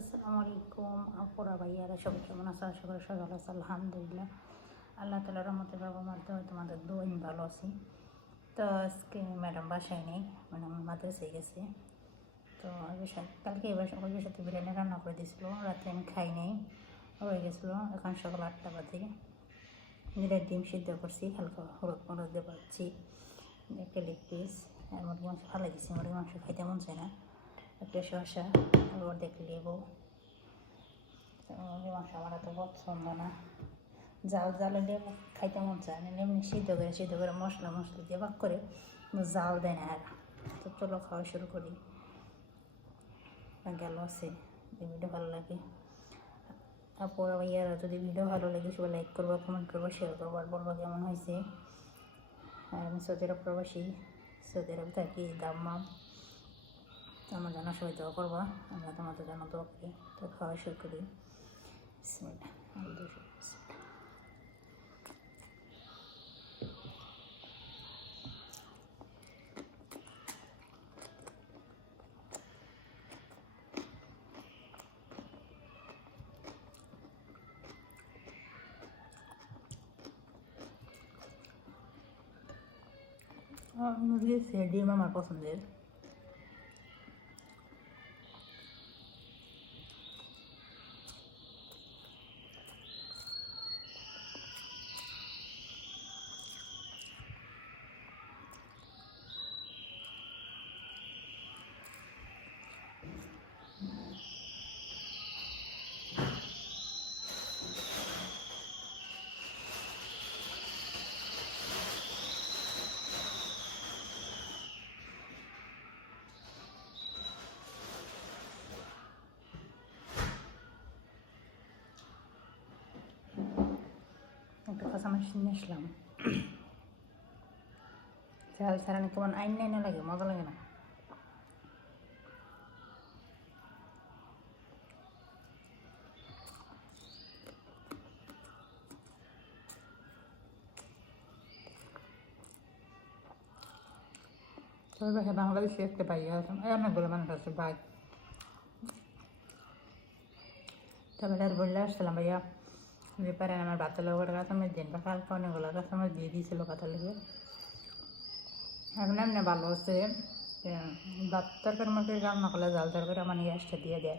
আসসালামু আলাইকুম আপুরা ভাইয়ারা সবাই কেমন আছো? আশা করি সবাই ভালো আছে। আলহামদুলিল্লাহ, আল্লাহ তাআলার রহমতে বাবা মাধ্যমে তোমাদের দোয়া আমি ভালো আছি। তো আজকে ম্যাডাম বাসায় নেই, ম্যাডাম মাদ্রাসায় গেছে। তো কালকে এবার ওই সাথে বিরিয়ানি রান্না করে দিয়েছিল, রাত্রে আমি খাই নাই, রয়ে গেছিলো। এখন সকাল 8টা বাজে। নিজের ডিম সিদ্ধ করছি, হালকা হলুদ মরদ দিয়ে পাচ্ছি, একটা লেগ পিস আর মুরগি মাংস ভালো দিচ্ছি। মুরগি মাংস খাইতে মন চায় না, একটা শসা আবার দেখে লেবু। মুরগি মাংস আমার এত পছন্দ না, জাল জালে দিয়ে খাইতে মন চায় না। এমনি সিদ্ধ করে মশলা দিয়ে ভাগ করে জাল দেয় না। আর তো চলো খাওয়া শুরু করি। গেল আছে ভিডিও ভালো লাগে আপুরা ভাইয়ারা, যদি ভিডিও ভালো লাগে সবাই লাইক করবো, কমেন্ট করবো, শেয়ার করবো, আর বলবো কেমন হয়েছে। আর আমি সৌদি আরব প্রবাসী, সৌদি আরব থাকি দাম্মাম। আমার জানা সবাই দোয়া করবা, আমরা তোমাদের জন্য দোয়া করি। তো খাওয়া শুরু করি। বিসমিল্লাহ। মুরগির ডিম আমার পছন্দের। একটা কথা আমি শুনে আসলাম, ঝাল ছাড়া কেমন আইন না লাগে, মজা লাগে না। তবে ভাই বাংলাদেশে একটা ভাইয়া আছেন, অনেকগুলো মানুষ আছে ভাই। তবে আর বললে আসছিলাম ভাইয়া যে পারেন আমার বাচ্চা লোকের কাছে দিন বা কালকে অনেকগুলো কাছে দিয়ে দিয়েছিল কথা লেগে। এখন এমনি ভালো আছে। ভাত তরকারি আমাকে রান্না করলে জাল তরকারি আমার নিয়ে আসতে দিয়ে দেয়।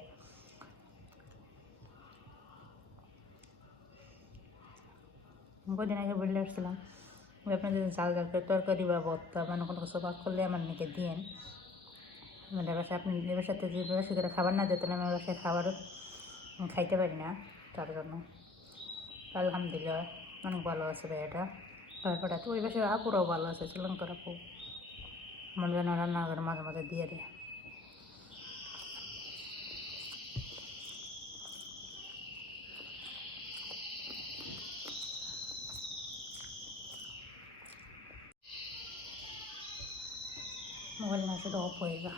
কদিন আগে বললে আসছিলাম যে আপনি যদি জাল তরকারি বা ভর্তা মানে কোনো কিছু ভাগ করলে আমার নিকে দিন। আমাদের বাসায় আপনি নিজের সাথে যে বেশি করে খাবার না দিতেন, আমার বাসায় খাবার খাইতে পারি না, তার জন্য। আলহামদুলিল্লাহ অনেক ভালো আছে ভাইয়াটা। তারপরে তো ওই বাসায় আপুরাও ভালো আছে, শ্রীলঙ্কার আপু আমার যেন রান্না করে মাঝে মাঝে দিয়ে দেয়। মোবাইল না শুধু অফ হয়ে যা।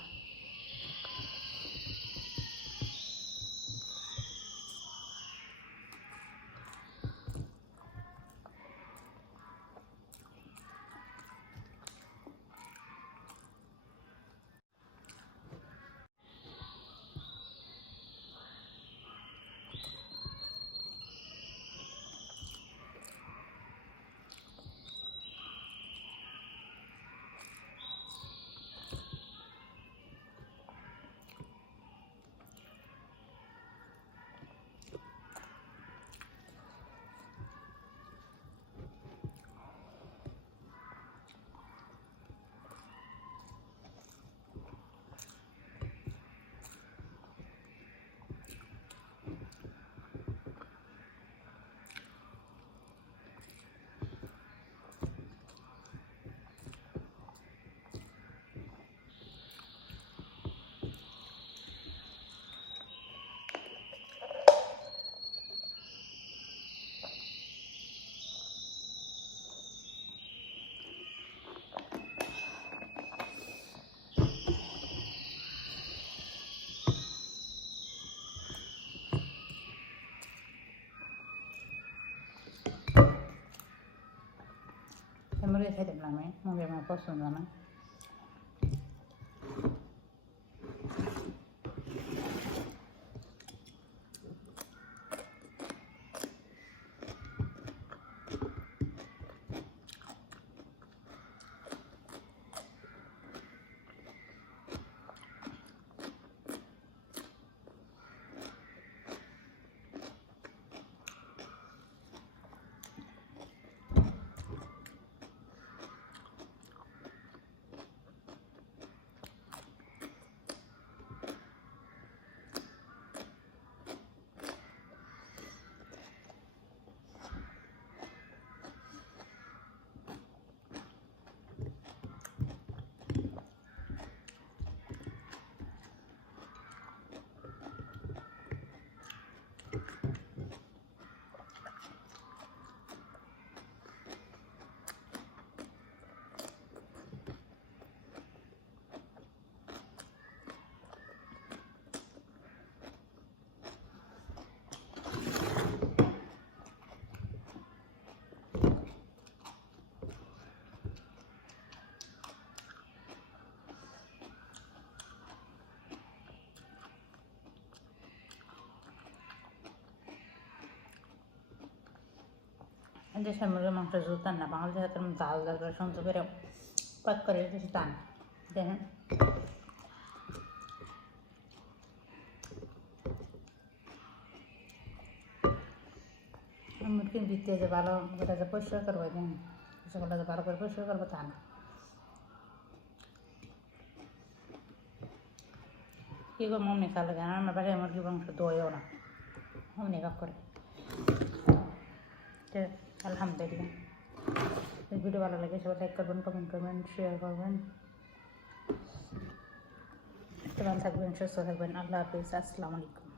মুরগি খাইতাম না আমি, মুরগি আমার পছন্দ না। দেশের মুরগির মাংস জুতান না, বাংলাদেশের হাতের জাল জাল করে সুন্দর করে পাক করে দিয়েছি টান দেখেন। মুরগির ভিতরে যে ভালো গোটা যে পরিষ্কার করবো, দেখেন সেগুলো যে ভালো করে পরিষ্কার করবো তা না। কী করবো মম্মি খাওয়া লাগে, আমার বাসায় মুরগির মাংস দইও না, অমনি কাপ করে। আলহামদুলিল্লাহ, ভিডিও ভালো লাগে সবাই লাইক করবেন, কমেন্ট করবেন, শেয়ার করবেন। ভালো থাকবেন, সুস্থ থাকবেন। আল্লাহ হাফিজ, আসসালামু আলাইকুম।